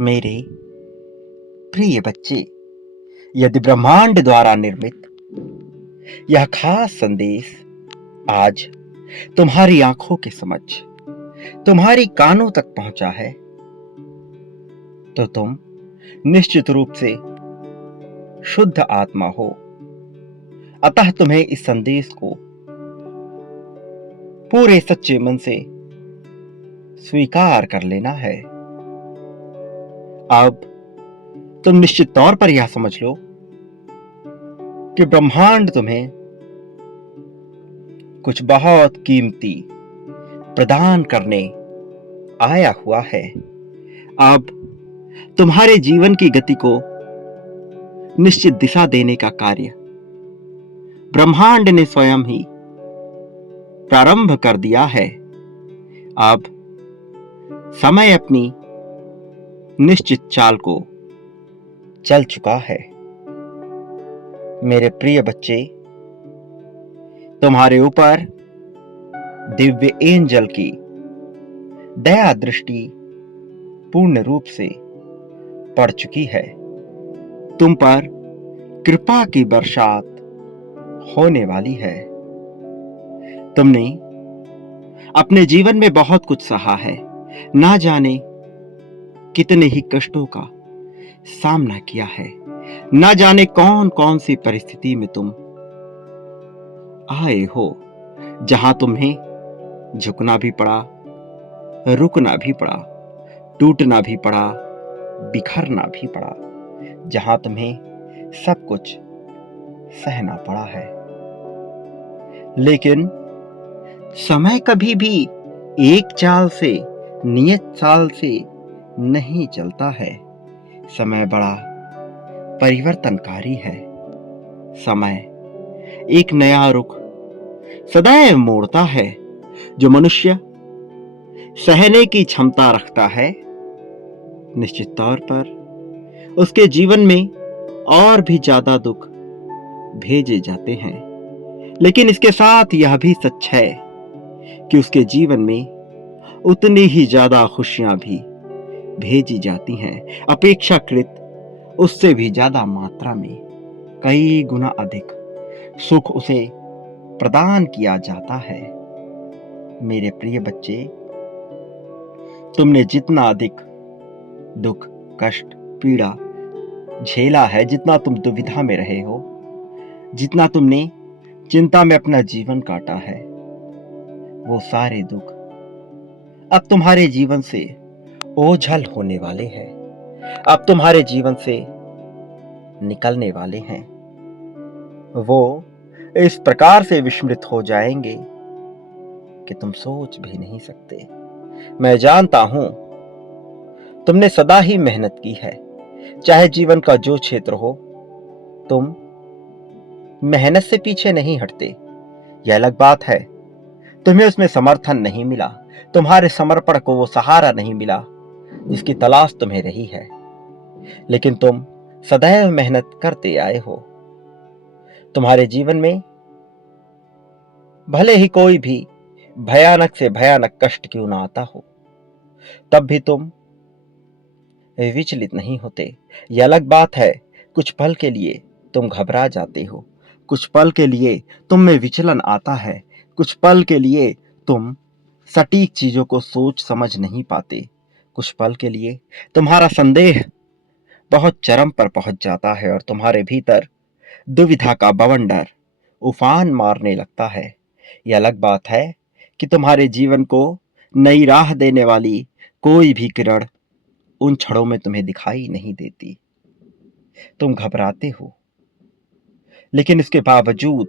मेरे प्रिय बच्चे, यदि ब्रह्मांड द्वारा निर्मित यह खास संदेश आज तुम्हारी आंखों के समक्ष, तुम्हारी कानों तक पहुंचा है, तो तुम निश्चित रूप से शुद्ध आत्मा हो। अतः तुम्हें इस संदेश को पूरे सच्चे मन से स्वीकार कर लेना है। अब तुम निश्चित तौर पर यह समझ लो कि ब्रह्मांड तुम्हें कुछ बहुत कीमती प्रदान करने आया हुआ है। अब तुम्हारे जीवन की गति को निश्चित दिशा देने का कार्य ब्रह्मांड ने स्वयं ही प्रारंभ कर दिया है। अब समय अपनी निश्चित चाल को चल चुका है। मेरे प्रिय बच्चे, तुम्हारे ऊपर दिव्य एंजल की दया दृष्टि पूर्ण रूप से पड़ चुकी है। तुम पर कृपा की बरसात होने वाली है। तुमने अपने जीवन में बहुत कुछ सहा है, ना जाने कितने ही कष्टों का सामना किया है, ना जाने कौन कौन सी परिस्थिति में तुम आए हो, जहां तुम्हें झुकना भी पड़ा, रुकना भी पड़ा, टूटना भी पड़ा, बिखरना भी पड़ा, जहां तुम्हें सब कुछ सहना पड़ा है। लेकिन समय कभी भी एक चाल से, नियत चाल से नहीं चलता है। समय बड़ा परिवर्तनकारी है। समय एक नया रुख सदैव मोड़ता है। जो मनुष्य सहने की क्षमता रखता है, निश्चित तौर पर उसके जीवन में और भी ज्यादा दुख भेजे जाते हैं। लेकिन इसके साथ यह भी सच है कि उसके जीवन में उतनी ही ज्यादा खुशियां भी भेजी जाती हैं। अपेक्षाकृत उससे भी ज्यादा मात्रा में, कई गुना अधिक सुख उसे प्रदान किया जाता है। मेरे प्रिय बच्चे, तुमने जितना अधिक दुख, कष्ट, पीड़ा झेला है, जितना तुम दुविधा में रहे हो, जितना तुमने चिंता में अपना जीवन काटा है, वो सारे दुख अब तुम्हारे जीवन से ओझल होने वाले हैं। अब तुम्हारे जीवन से निकलने वाले हैं। वो इस प्रकार से विस्मृत हो जाएंगे कि तुम सोच भी नहीं सकते। मैं जानता हूं तुमने सदा ही मेहनत की है। चाहे जीवन का जो क्षेत्र हो, तुम मेहनत से पीछे नहीं हटते। यह अलग बात है, तुम्हें उसमें समर्थन नहीं मिला, तुम्हारे समर्पण को वो सहारा नहीं मिला जिसकी तलाश तुम्हें रही है। लेकिन तुम सदैव मेहनत करते आए हो। तुम्हारे जीवन में भले ही कोई भी भयानक से भयानक कष्ट क्यों ना आता हो, तब भी तुम विचलित नहीं होते। यह अलग बात है, कुछ पल के लिए तुम घबरा जाते हो, कुछ पल के लिए तुम में विचलन आता है, कुछ पल के लिए तुम सटीक चीजों को सोच समझ नहीं पाते, कुछ पल के लिए तुम्हारा संदेह बहुत चरम पर पहुंच जाता है और तुम्हारे भीतर दुविधा का बवंडर उफान मारने लगता है। यह अलग बात है कि तुम्हारे जीवन को नई राह देने वाली कोई भी किरण उन क्षणों में तुम्हें दिखाई नहीं देती। तुम घबराते हो, लेकिन इसके बावजूद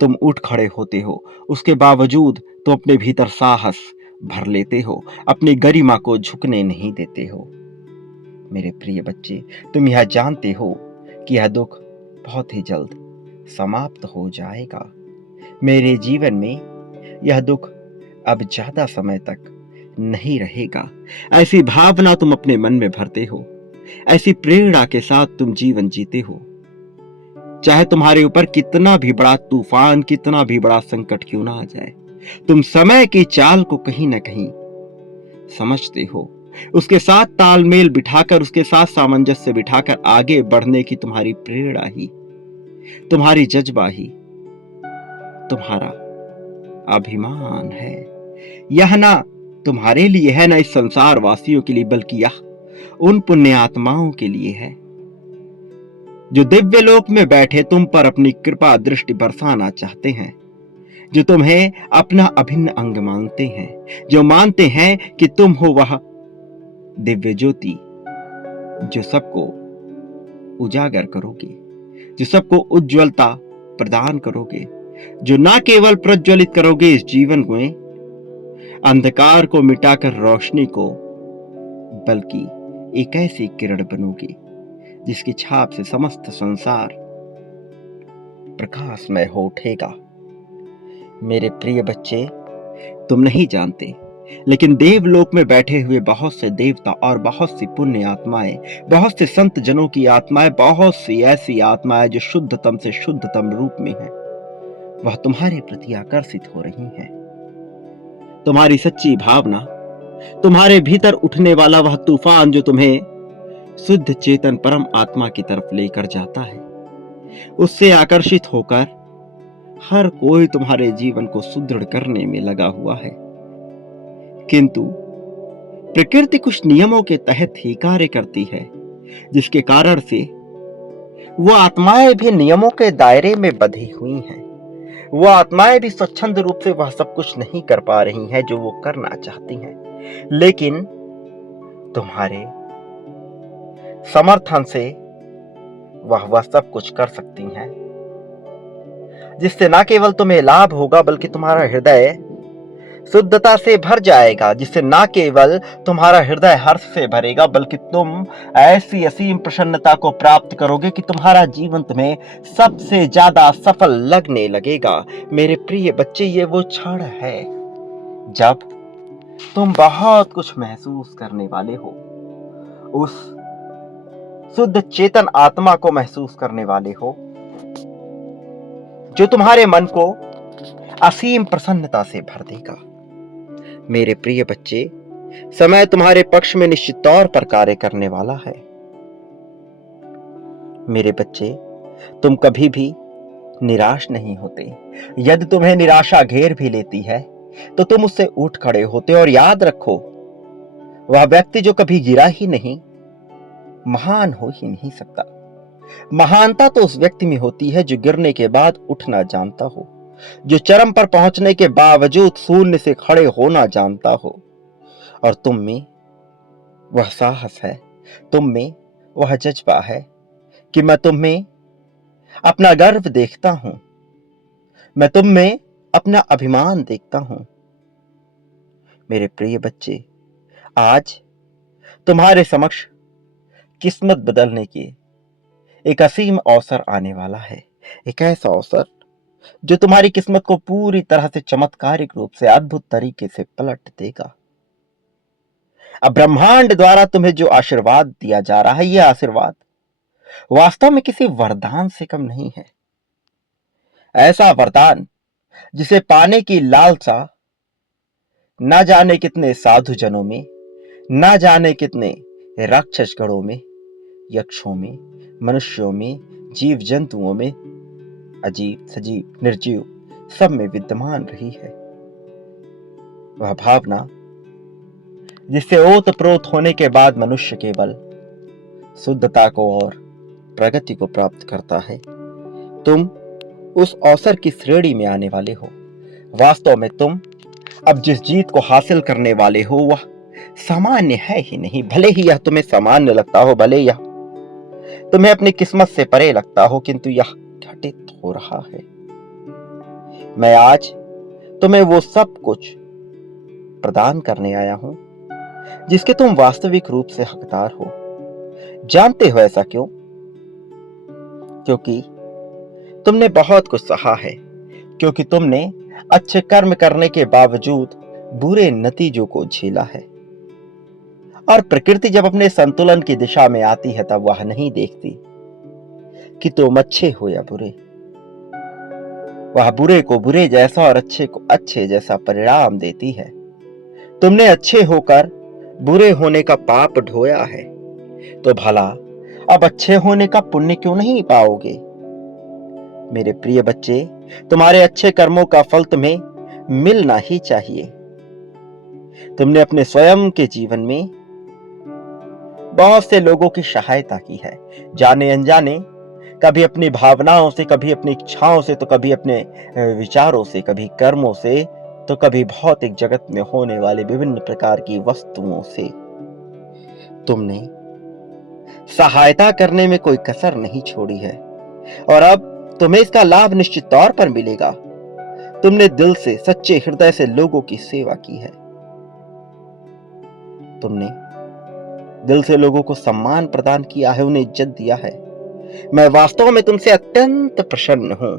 तुम उठ खड़े होते हो। उसके बावजूद तुम अपने भीतर साहस भर लेते हो, अपनी गरिमा को झुकने नहीं देते हो। मेरे प्रिय बच्चे, तुम यह जानते हो कि यह दुख बहुत ही जल्द समाप्त हो जाएगा। मेरे जीवन में यह दुख अब ज्यादा समय तक नहीं रहेगा। ऐसी भावना तुम अपने मन में भरते हो, ऐसी प्रेरणा के साथ तुम जीवन जीते हो। चाहे तुम्हारे ऊपर कितना भी बड़ा तूफान, कितना भी बड़ा संकट क्यों ना आ जाए, तुम समय की चाल को कहीं ना कहीं समझते हो। उसके साथ तालमेल बिठाकर, उसके साथ सामंजस्य बिठाकर आगे बढ़ने की तुम्हारी प्रेरणा ही, तुम्हारी जज्बा ही तुम्हारा अभिमान है। यह ना तुम्हारे लिए है, ना इस संसार वासियों के लिए, बल्कि यह उन पुण्य आत्माओं के लिए है जो दिव्य लोक में बैठे तुम पर अपनी कृपा दृष्टि बरसाना चाहते हैं, जो तुम्हें अपना अभिन्न अंग मानते हैं, जो मानते हैं कि तुम हो वह दिव्य ज्योति जो सबको उजागर करोगे, जो सबको उज्ज्वलता प्रदान करोगे, जो ना केवल प्रज्वलित करोगे इस जीवन में अंधकार को मिटाकर रोशनी को, बल्कि एक ऐसी किरण बनोगे जिसकी छाप से समस्त संसार प्रकाशमय हो उठेगा। मेरे प्रिय बच्चे, तुम नहीं जानते, लेकिन देवलोक में बैठे हुए बहुत से देवता और बहुत सी पुण्य आत्माएं, बहुत से संत जनों की आत्माएं, बहुत सी ऐसी आत्माएं जो शुद्धतम से शुद्धतम रूप में हैं, वह तुम्हारे प्रति आकर्षित हो रही हैं। तुम्हारी सच्ची भावना, तुम्हारे भीतर उठने वाला वह तूफान जो तुम्हें शुद्ध चेतन परम आत्मा की तरफ लेकर जाता है, उससे आकर्षित होकर हर कोई तुम्हारे जीवन को सुदृढ़ करने में लगा हुआ है। किंतु प्रकृति कुछ नियमों के तहत ही कार्य करती है, जिसके कारण से वो आत्माएं भी नियमों के दायरे में बंधी हुई हैं। वो आत्माएं भी स्वच्छंद रूप से वह सब कुछ नहीं कर पा रही हैं जो वो करना चाहती हैं, लेकिन तुम्हारे समर्थन से वह सब कुछ कर सकती हैं, जिससे ना केवल तुम्हें लाभ होगा बल्कि तुम्हारा हृदय शुद्धता से भर जाएगा, जिससे ना केवल तुम्हारा हृदय हर्ष से भरेगा बल्कि तुम ऐसी असीम प्रसन्नता को प्राप्त करोगे कि तुम्हारा जीवन तुम्हें सबसे ज्यादा सफल लगने लगेगा। मेरे प्रिय बच्चे, ये वो क्षण है जब तुम बहुत कुछ महसूस करने वाले हो, उस शुद्ध चेतन आत्मा को महसूस करने वाले हो जो तुम्हारे मन को असीम प्रसन्नता से भर देगा। मेरे प्रिय बच्चे, समय तुम्हारे पक्ष में निश्चित तौर पर कार्य करने वाला है। मेरे बच्चे, तुम कभी भी निराश नहीं होते। यदि तुम्हें निराशा घेर भी लेती है तो तुम उससे उठ खड़े होते, और याद रखो, वह व्यक्ति जो कभी गिरा ही नहीं महान हो ही नहीं सकता। महानता तो उस व्यक्ति में होती है जो गिरने के बाद उठना जानता हो, जो चरम पर पहुंचने के बावजूद शून्य से खड़े होना जानता हो। और तुम में वह साहस है, तुम में वह जज्बा है कि मैं तुम में अपना गर्व देखता हूं, मैं तुम में अपना अभिमान देखता हूं। मेरे प्रिय बच्चे, आज तुम्हारे समक्ष किस्मत बदलने की एक असीम अवसर आने वाला है। एक ऐसा अवसर जो तुम्हारी किस्मत को पूरी तरह से चमत्कारिक रूप से, अद्भुत तरीके से पलट देगा। अब ब्रह्मांड द्वारा तुम्हें जो आशीर्वाद दिया जा रहा है, यह आशीर्वाद वास्तव में किसी वरदान से कम नहीं है। ऐसा वरदान जिसे पाने की लालसा ना जाने कितने साधु जनों में, ना जाने कितने राक्षस गणों में, यक्षों में, मनुष्यों में, जीव जंतुओं में, अजीब सजीव निर्जीव सब में विद्यमान रही है। वह भावना जिससे ओतप्रोत होने के बाद मनुष्य केवल शुद्धता को और प्रगति को प्राप्त करता है। तुम उस अवसर की श्रेणी में आने वाले हो। वास्तव में तुम अब जिस जीत को हासिल करने वाले हो वह सामान्य है ही नहीं। भले ही यह तुम्हें सामान्य लगता हो, भले यह तुम्हें अपनी किस्मत से परे लगता हो, किंतु यह घटित हो रहा है। मैं आज तुम्हें वो सब कुछ प्रदान करने आया हूं जिसके तुम वास्तविक रूप से हकदार हो। जानते हो ऐसा क्यों? क्योंकि तुमने बहुत कुछ सहा है, क्योंकि तुमने अच्छे कर्म करने के बावजूद बुरे नतीजों को झेला है। और प्रकृति जब अपने संतुलन की दिशा में आती है तब वह नहीं देखती कि तुम अच्छे हो या बुरे। वह बुरे को बुरे जैसा और अच्छे को अच्छे जैसा परिणाम देती है। तुमने अच्छे होकर बुरे होने का पाप ढोया है, तो भला अब अच्छे होने का पुण्य क्यों नहीं पाओगे? मेरे प्रिय बच्चे, तुम्हारे अच्छे कर्मों का फल तुम्हें मिलना ही चाहिए। तुमने अपने स्वयं के जीवन में बहुत से लोगों की सहायता की है, जाने अनजाने, कभी अपनी भावनाओं से, कभी अपनी इच्छाओं से, तो कभी अपने विचारों से, कभी कर्मों से, तो कभी भौतिक जगत में होने वाले विभिन्न प्रकार की वस्तुओं से। तुमने सहायता करने में कोई कसर नहीं छोड़ी है, और अब तुम्हें इसका लाभ निश्चित तौर पर मिलेगा। तुमने दिल से, सच्चे हृदय से लोगों की सेवा की है। तुमने दिल से लोगों को सम्मान प्रदान किया है, उन्हें इज्जत दिया है। मैं वास्तव में तुमसे अत्यंत प्रसन्न हूं।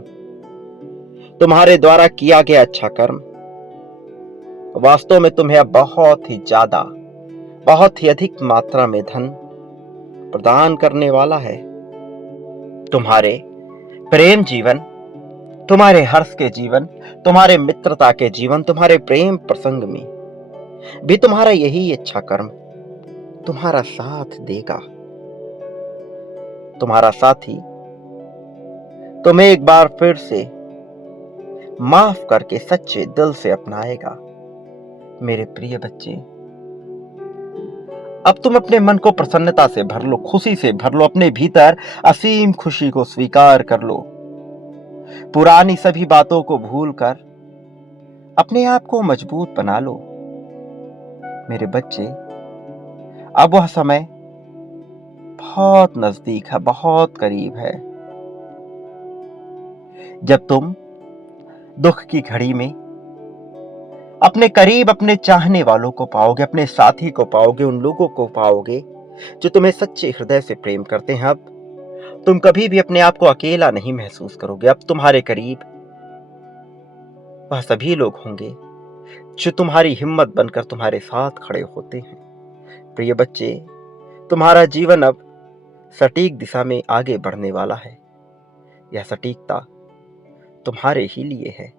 तुम्हारे द्वारा किया गया अच्छा कर्म वास्तव में तुम्हें अब बहुत ही ज्यादा, बहुत ही अधिक मात्रा में धन प्रदान करने वाला है। तुम्हारे प्रेम जीवन, तुम्हारे हर्ष के जीवन, तुम्हारे मित्रता के जीवन, तुम्हारे प्रेम प्रसंग में भी तुम्हारा यही अच्छा कर्म तुम्हारा साथ देगा। तुम्हारा साथी तुम्हें एक बार फिर से माफ करके सच्चे दिल से अपनाएगा। मेरे प्रिय बच्चे, अब तुम अपने मन को प्रसन्नता से भर लो, खुशी से भर लो, अपने भीतर असीम खुशी को स्वीकार कर लो। पुरानी सभी बातों को भूलकर अपने आप को मजबूत बना लो। मेरे बच्चे, अब वह समय बहुत नजदीक है, बहुत करीब है, जब तुम दुख की घड़ी में अपने करीब अपने चाहने वालों को पाओगे, अपने साथी को पाओगे, उन लोगों को पाओगे जो तुम्हें सच्चे हृदय से प्रेम करते हैं। अब तुम कभी भी अपने आप को अकेला नहीं महसूस करोगे। अब तुम्हारे करीब वह सभी लोग होंगे जो तुम्हारी हिम्मत बनकर तुम्हारे साथ खड़े होते हैं। प्रिय बच्चे, तुम्हारा जीवन अब सटीक दिशा में आगे बढ़ने वाला है। यह सटीकता तुम्हारे ही लिए है।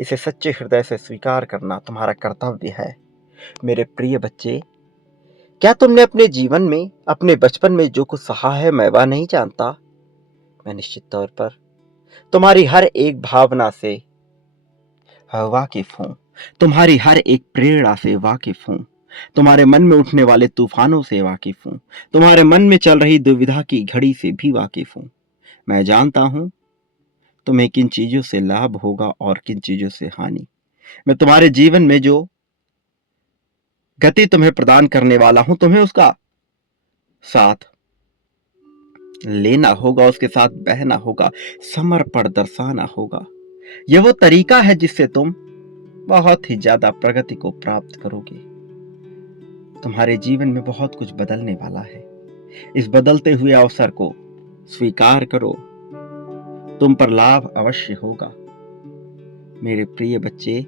इसे सच्चे हृदय से स्वीकार करना तुम्हारा कर्तव्य है। मेरे प्रिय बच्चे, क्या तुमने अपने जीवन में, अपने बचपन में जो कुछ सहा है, मैं वह नहीं जानता। मैं निश्चित तौर पर तुम्हारी हर एक भावना से वाकिफ हूं, तुम्हारी हर एक प्रेरणा से वाकिफ हूं, तुम्हारे मन में उठने वाले तूफानों से वाकिफ हूं, तुम्हारे मन में चल रही दुविधा की घड़ी से भी वाकिफ हूं। मैं जानता हूं तुम्हें किन चीजों से लाभ होगा और किन चीजों से हानि। मैं तुम्हारे जीवन में जो गति तुम्हें प्रदान करने वाला हूं, तुम्हें उसका साथ लेना होगा, उसके साथ बहना होगा, समर्पण दर्शाना होगा। यह वो तरीका है जिससे तुम बहुत ही ज्यादा प्रगति को प्राप्त करोगे। तुम्हारे जीवन में बहुत कुछ बदलने वाला है। इस बदलते हुए अवसर को स्वीकार करो, तुम पर लाभ अवश्य होगा। मेरे प्रिय बच्चे,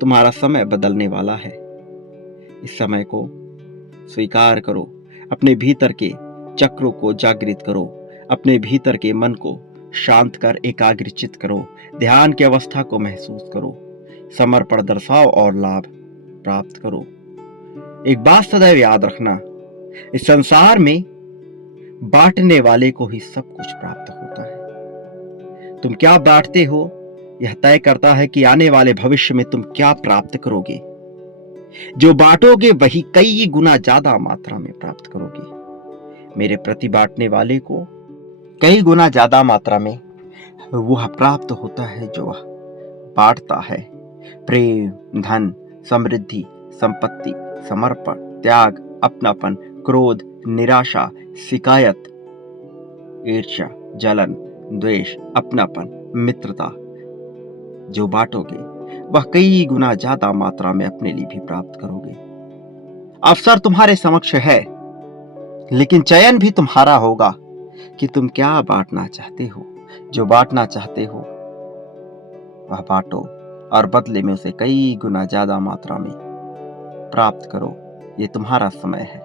तुम्हारा समय बदलने वाला है। इस समय को स्वीकार करो, अपने भीतर के चक्रों को जागृत करो, अपने भीतर के मन को शांत कर एकाग्रचित करो, ध्यान की अवस्था को महसूस करो, समर्पण दर्शाओ और लाभ प्राप्त करो। एक बात सदैव याद रखना, इस संसार में बांटने वाले को ही सब कुछ प्राप्त होता है। तुम क्या बांटते हो, यह तय करता है कि आने वाले भविष्य में तुम क्या प्राप्त करोगे। जो बांटोगे वही कई गुना ज्यादा मात्रा में प्राप्त करोगे। मेरे प्रति बांटने वाले को कई गुना ज्यादा मात्रा में वह प्राप्त होता है जो वह बांटता है। प्रेम, धन, समृद्धि, संपत्ति, समर्पण, त्याग, अपनापन, क्रोध, निराशा, शिकायत, ईर्ष्या, जलन, द्वेष, अपनापन, मित्रता जो बांटोगे वह कई गुना ज्यादा मात्रा में अपने लिए भी प्राप्त करोगे। अवसर तुम्हारे समक्ष है, लेकिन चयन भी तुम्हारा होगा कि तुम क्या बांटना चाहते हो। जो बांटना चाहते हो वह बांटो और बदले में उसे कई गुना ज्यादा मात्रा में प्राप्त करो। ये तुम्हारा समय है।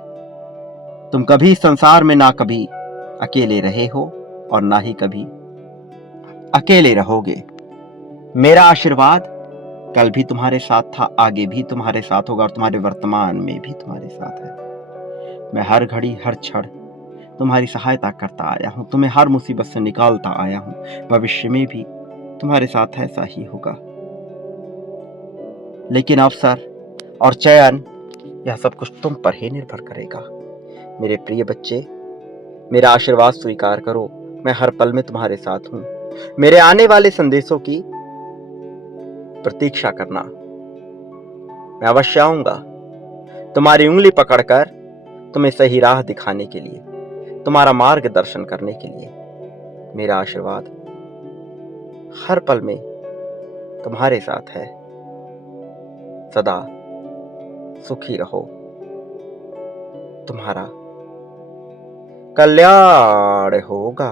तुम कभी संसार में ना कभी अकेले रहे हो और ना ही कभी अकेले रहोगे। मेरा आशीर्वाद कल भी तुम्हारे साथ था, आगे भी तुम्हारे साथ होगा और तुम्हारे वर्तमान में भी तुम्हारे साथ है। मैं हर घड़ी हर क्षण तुम्हारी सहायता करता आया हूँ, तुम्हें हर मुसीबत से निकालता आया हूँ। भविष्य में भी तुम्हारे साथ ऐसा ही होगा। लेकिन अवसर और चयन, यह सब कुछ तुम पर ही निर्भर करेगा। मेरे प्रिय बच्चे, मेरा आशीर्वाद स्वीकार करो। मैं हर पल में तुम्हारे साथ हूँ। मेरे आने वाले संदेशों की प्रतीक्षा करना। मैं अवश्य आऊंगा, तुम्हारी उंगली पकड़कर तुम्हें सही राह दिखाने के लिए, तुम्हारा मार्गदर्शन करने के लिए। मेरा आशीर्वाद हर पल में तुम्हारे साथ है। सदा सुखी रहो। तुम्हारा कल्याण होगा।